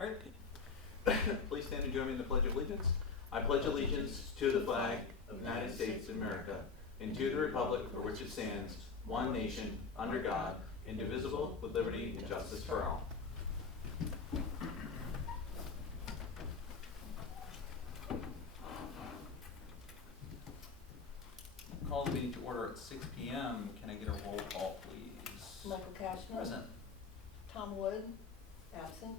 All right. Please stand and join me in the Pledge of Allegiance. I pledge allegiance to the flag of the United States of America and to the republic for which it stands, one nation, under God, indivisible, with liberty and justice for all. Call the meeting to order at 6 p.m. Can I get a roll call, please? Michael Cashman. Present. Tom Wood, absent.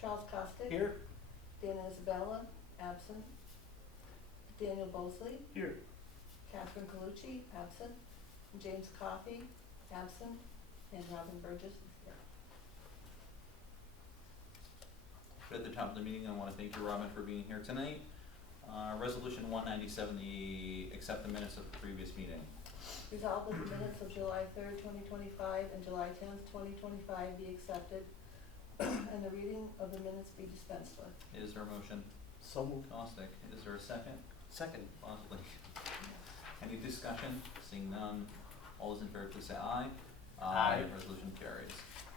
Charles Costick. Here. Dana Isabella, absent. Daniel Bosley. Here. Catherine Colucci, absent. James Coffey, absent. And Robin Burgess is here. At the top of the meeting, I want to thank you, Robin, for being here tonight. Resolution 197, accept the minutes of the previous meeting. Resolved that the minutes of July 3rd, 2025 and July 10th, 2025 be accepted and the reading of the minutes be dispensed with. Is there a motion? So moved. Costick. Is there a second? Second. Bosley. Any discussion? Seeing none. All those in favor, please say aye. Aye. Resolution carries.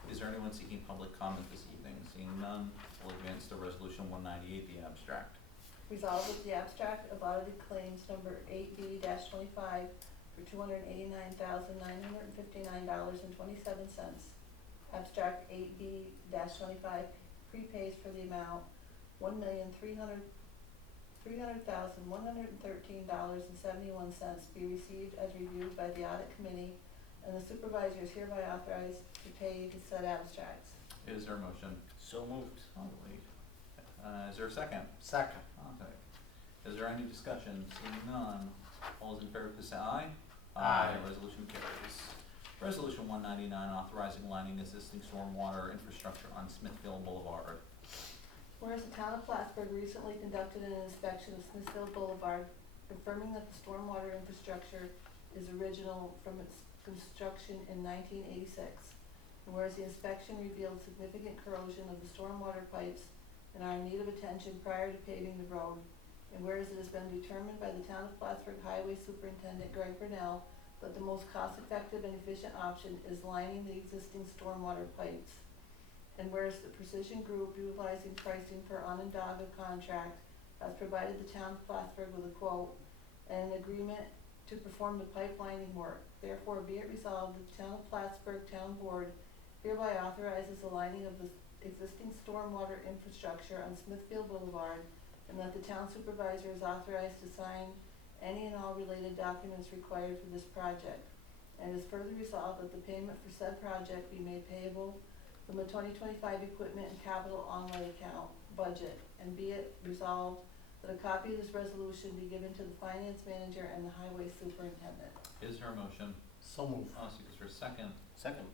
Is there anyone seeking public comment this evening? Seeing none, we'll advance to resolution 198, the abstract. Resolved that the abstract of audited claims number 8B-25 for $289,959.27. Abstract 8B-25 prepays for the amount $1,300,113.71 be received as reviewed by the audit committee, and the supervisor is hereby authorized to pay the said abstracts. Is there a motion? So moved. Bosley. Is there a second? Second. Okay. Is there any discussion? Seeing none, all those in favor, please say aye. Aye. Resolution carries. Resolution 199, authorizing lining existing stormwater infrastructure on Smithfield Boulevard. Whereas the town of Plattsburgh recently conducted an inspection of Smithfield Boulevard, confirming that the stormwater infrastructure is original from its construction in 1986. And whereas the inspection revealed significant corrosion of the stormwater pipes and are in need of attention prior to paving the road. And whereas it has been determined by the town of Plattsburgh Highway Superintendent Greg Brunel that the most cost-effective and efficient option is lining the existing stormwater pipes. And whereas the Precision Group, utilizing pricing per Onondaga contract, has provided the town of Plattsburgh with a quote and an agreement to perform the pipe lining work. Therefore, be it resolved that the town of Plattsburgh Town Board hereby authorizes the lining of the existing stormwater infrastructure on Smithfield Boulevard, and that the town supervisor is authorized to sign any and all related documents required for this project. And is further resolved that the payment for said project be made payable from the 2025 equipment and capital outlay account budget. And be it resolved that a copy of this resolution be given to the finance manager and the highway superintendent. Is there a motion? So moved. Is there a second? Second.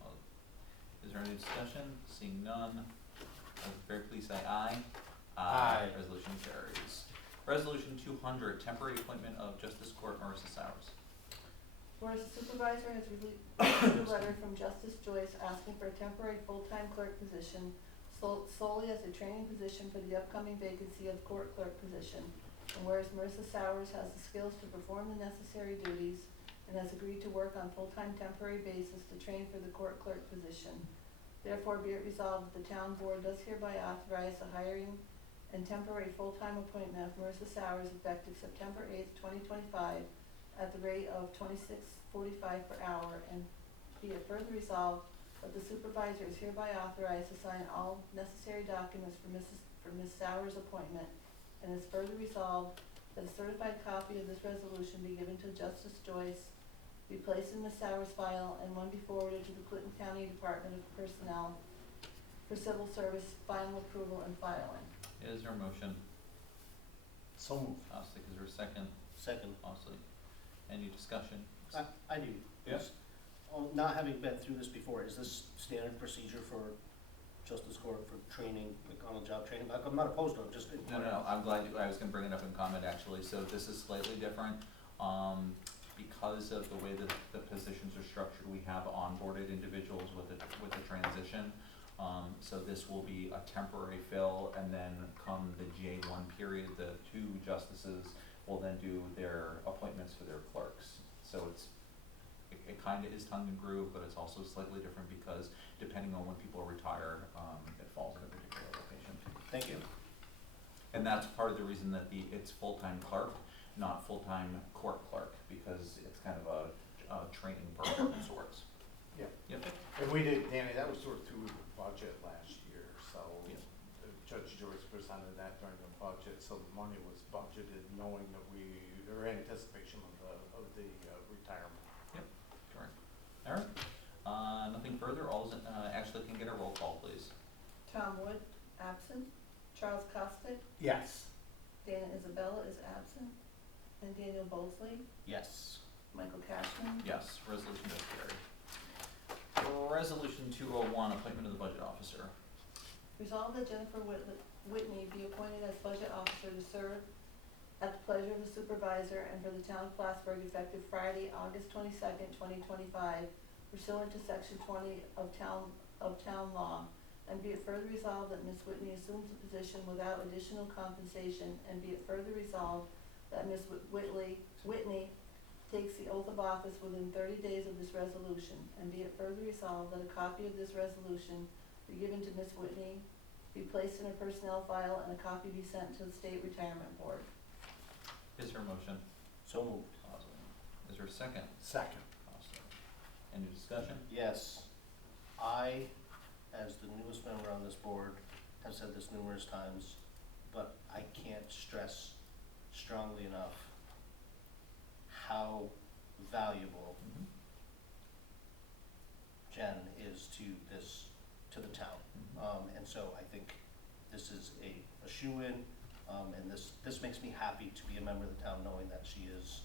Is there any discussion? Seeing none, all those in favor, please say aye. Aye. Resolution carries. Resolution 200, temporary appointment of Justice Court Marissa Sowers. Whereas the supervisor has received a letter from Justice Joyce asking for a temporary full-time clerk position solely as a training position for the upcoming vacancy of court clerk position. And whereas Marissa Sowers has the skills to perform the necessary duties and has agreed to work on full-time temporary basis to train for the court clerk position. Therefore, be it resolved that the town board does hereby authorize the hiring and temporary full-time appointment of Marissa Sowers effective September 8th, 2025 at the rate of $26.45 per hour, and be it further resolved that the supervisor is hereby authorized to sign all necessary documents for Ms. Sowers' appointment, and is further resolved that a certified copy of this resolution be given to Justice Joyce, be placed in Ms. Sowers' file, and one be forwarded to the Clinton County Department of Personnel for civil service final approval and filing. Is there a motion? So moved. Costick, is there a second? Second. Bosley. Any discussion? I do. Yes. Not having been through this before, is this standard procedure for Justice Court for training, like on-the-job training? I'm not opposed to it, just. No, I'm glad I was gonna bring it up in comment actually. So this is slightly different. Because of the way that the positions are structured, we have onboarded individuals with a transition. So this will be a temporary fill, and then come the J1 period, the two justices will then do their appointments for their clerks. So it kind of is tongue and groove, but it's also slightly different because depending on when people retire, it falls in a particular location. Thank you. And that's part of the reason that it's full-time clerk, not full-time court clerk, because it's kind of a training program of sorts. Yeah, Yep. and we did, Danny, that was sort of through the budget last year, so Yeah. Judge Joyce presented that during the budget, so the money was budgeted knowing that or anticipation of the retirement. Yep, correct. All right, nothing further, actually can get a roll call, please. Tom Wood, absent. Charles Costick, Yes. Dana Isabella is absent. And Daniel Bosley, Yes. Michael Cashman. Yes, resolution does carry. Resolution 201, appointment of the budget officer. Resolved that Jennifer Whitney be appointed as budget officer to serve at the pleasure of the supervisor and for the town of Plattsburgh effective Friday, August 22nd, 2025, pursuant to section 20 of town law. And be it further resolved that Ms. Whitney assumes the position without additional compensation, and be it further resolved that Ms. Whitney takes the oath of office within 30 days of this resolution, and be it further resolved that a copy of this resolution be given to Ms. Whitney, be placed in her personnel file, and a copy be sent to the State Retirement Board. Is there a motion? So moved. Awesome. Is there a second? Second. Awesome. Any discussion? Yes. I, as the newest member on this board, have said this numerous times, but I can't stress strongly enough how valuable Mhm. Jen is to the town. Mhm. And so I think this is a shoo-in, and this makes me happy to be a member of the town knowing that she is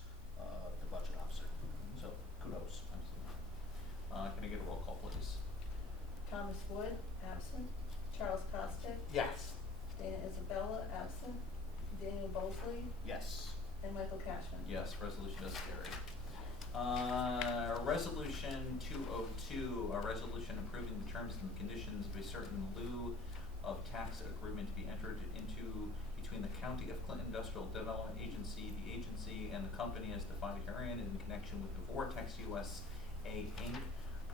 the budget officer. So kudos. Absolutely. Can I get a roll call, please? Thomas Wood, absent. Charles Costick, Yes. Dana Isabella, absent. Daniel Bosley, Yes. and Michael Cashman. Yes, resolution does carry. Resolution 202, a resolution approving the terms and conditions of a certain lieu of tax agreement to be entered into between the County of Clinton Industrial Development Agency, the agency, and the company as defined herein in connection with the Vortex USA Inc.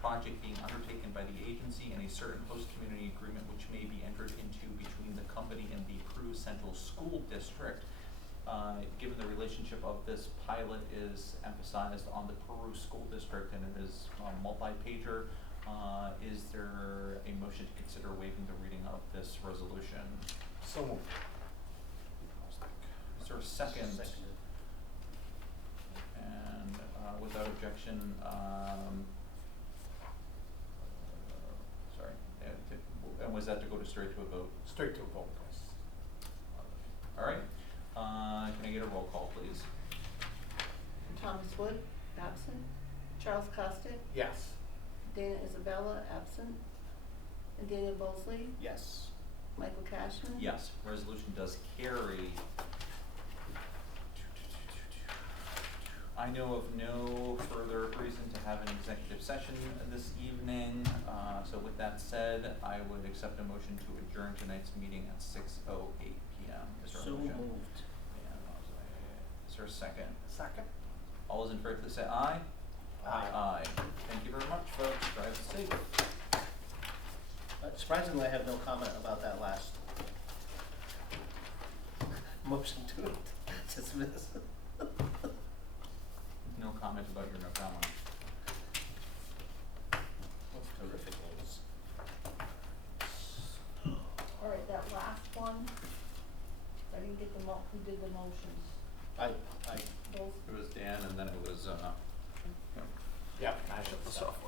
project being undertaken by the agency and a certain host community agreement which may be entered into between the company and the Peru Central School District. Given the relationship of this pilot is emphasized on the Peru School District and it is multi-pager, is there a motion to consider waiving the reading of this resolution? So moved. Is there a second? Seconded. And without objection, sorry, and was that to go straight to a vote? Straight to a vote, yes. All right, can I get a roll call, please? Thomas Wood, absent. Charles Costick, Yes. Dana Isabella, absent. And Daniel Bosley, Yes. Michael Cashman. Yes, resolution does carry. I know of no further reason to have an executive session this evening, so with that said, I would accept a motion to adjourn tonight's meeting at 6:08 PM. Is there a So motion? moved. Is there a second? Second. All those in favor, please say aye. Aye. Aye. Thank you very much, folks. Drive safe. Surprisingly, I have no comment about that last motion to dismiss. No comment about your no comment. That's terrific news. All right, that last one, I didn't get who did the motions? I Both? It was Dan and then it was, Yep. I shut this off.